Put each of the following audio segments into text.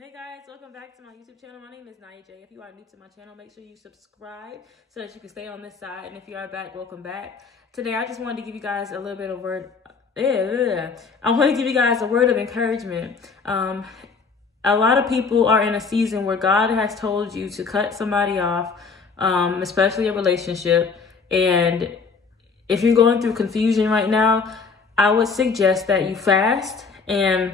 Hey guys, welcome back to my YouTube channel. My name is Nia J. If you are new to my channel, make sure you subscribe so that you can stay on this side. And if you are back, welcome back. Today, I just wanted to give you guys a little bit of I want to give you guys a word of encouragement. A lot of people are in a season where God has told you to cut somebody off, especially a relationship. And if you're going through confusion right now, I would suggest that you fast and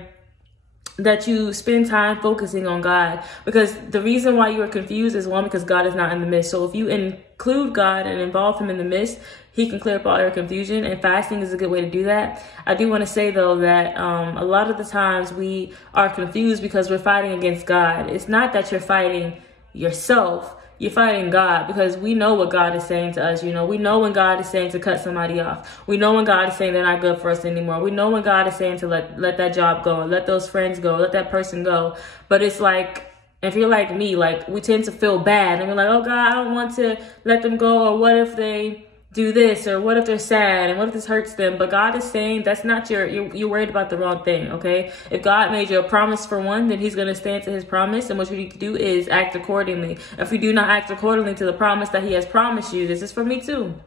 that you spend time focusing on God, because the reason why you are confused is one, because God is not in the midst. So if you include God and involve him in the midst, he can clear up all your confusion, and fasting is a good way to do that. I do want to say though that a lot of the times we are confused because we're fighting against God. It's not that you're fighting yourself. You're fighting God, because we know what God is saying to us. You know, we know when God is saying to cut somebody off. We know when God is saying they're not good for us anymore. We know when God is saying to let that job go, let those friends go, let that person go. But it's like, if you're like me, like we tend to feel bad and we're like, oh God, I don't want to let them go. Or what if they do this, or what if they're sad, and what if this hurts them? But God is saying that's not you're worried about the wrong thing. Okay, if God made you a promise for one, then he's going to stand to his promise, and what you need to do is act accordingly. If you do not act accordingly to the promise that he has promised you, this is for me too.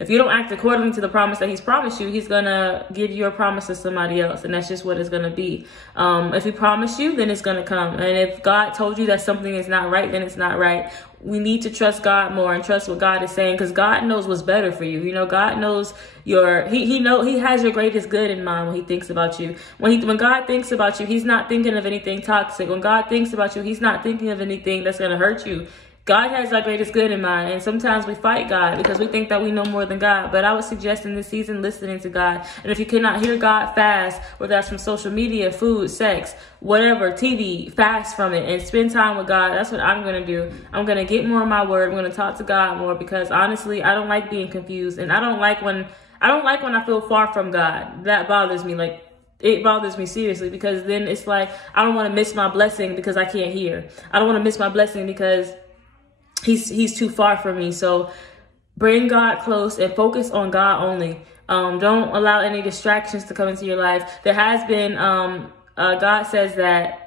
If you don't act according to the promise that he's promised you, he's going to give you a promise to somebody else. And that's just what it's going to be. If he promised you, then it's going to come. And if God told you that something is not right, then it's not right. We need to trust God more and trust what God is saying, because God knows what's better for you. You know, God knows he has your greatest good in mind when he thinks about you. When God thinks about you, he's not thinking of anything toxic. When God thinks about you, he's not thinking of anything that's going to hurt you. God has our greatest good in mind, and sometimes we fight God because we think that we know more than God. But I would suggest in this season listening to God. And if you cannot hear God, fast, whether that's from social media, food, sex, whatever, TV, fast from it and spend time with God. That's what I'm going to do. I'm going to get more in my word. I'm going to talk to God more, because honestly, I don't like being confused, and I don't like when I feel far from God. That bothers me. Like, it bothers me seriously, because then it's like I don't want to miss my blessing because I can't hear. I don't want to miss my blessing because he's too far from me. So bring God close and focus on God only. Don't allow any distractions to come into your life. There has been God says that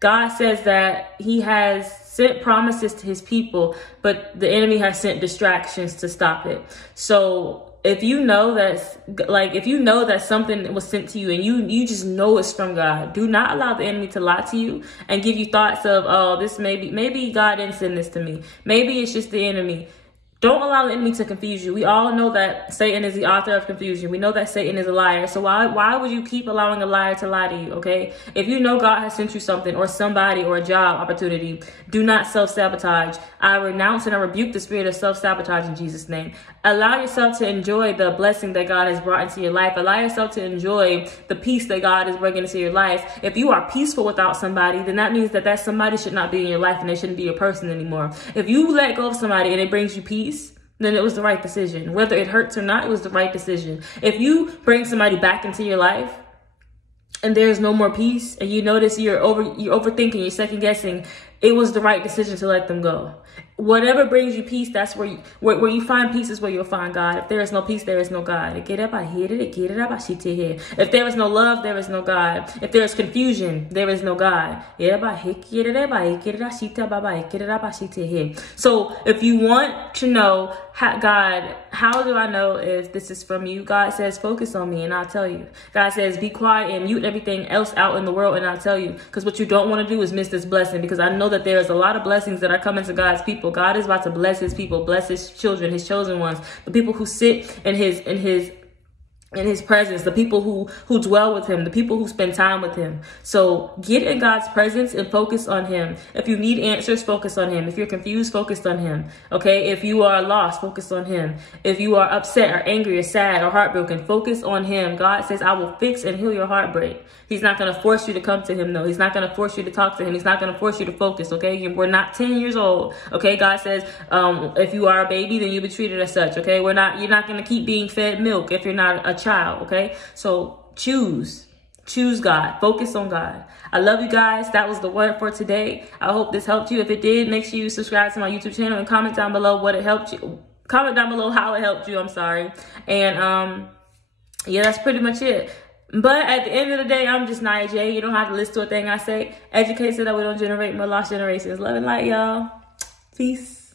God says that he has sent promises to his people, but the enemy has sent distractions to stop it. So if you know that something was sent to you and you just know it's from God, do not allow the enemy to lie to you and give you thoughts of, oh, this maybe God didn't send this to me. Maybe it's just the enemy. Don't allow the enemy to confuse you. We all know that Satan is the author of confusion. We know that Satan is a liar. So why would you keep allowing a liar to lie to you, okay? If you know God has sent you something, or somebody, or a job opportunity, do not self-sabotage. I renounce and I rebuke the spirit of self-sabotage in Jesus' name. Allow yourself to enjoy the blessing that God has brought into your life. Allow yourself to enjoy the peace that God is bringing into your life. If you are peaceful without somebody, then that means that somebody should not be in your life, and they shouldn't be your person anymore. If you let go of somebody and it brings you peace, then it was the right decision. Whether it hurts or not, it was the right decision. If you bring somebody back into your life and there's no more peace, and you notice you're overthinking, you're second guessing, it was the right decision to let them go. Whatever brings you peace, that's where you find peace, is where you'll find God. If there is no peace, there is no God. If there is no love, there is no God. If there is confusion, there is no God. So if you want to know how do I know if this is from you? God says, focus on me and I'll tell you. God says, be quiet and mute everything else out in the world and I'll tell you. Because what you don't want to do is miss this blessing, because I know that there's a lot of blessings that are coming to God's people. God is about to bless his people, bless his children, his chosen ones, the people who sit in his presence, the people who dwell with him, the people who spend time with him. So get in God's presence and focus on him. If you need answers, focus on him. If you're confused, focus on him. Okay? If you are lost, focus on him. If you are upset or angry or sad or heartbroken, focus on him. God says, I will fix and heal your heartbreak. He's not going to force you to come to him, though. He's not going to force you to talk to him. He's not going to force you to focus, okay? We're not 10 years old, okay? God says, if you are a baby, then you'll be treated as such, okay? You're not going to keep being fed milk if you're not a child, okay? So choose God, focus on God. I love you guys. That was the word for today. I hope this helped you. If it did, make sure you subscribe to my YouTube channel and comment down below what it helped you. Comment down below how it helped you. I'm sorry. And yeah, that's pretty much it. But at the end of the day, I'm just Nia J. You don't have to listen to a thing I say. Educate so that we don't generate more lost generations. Love and light, y'all. Peace.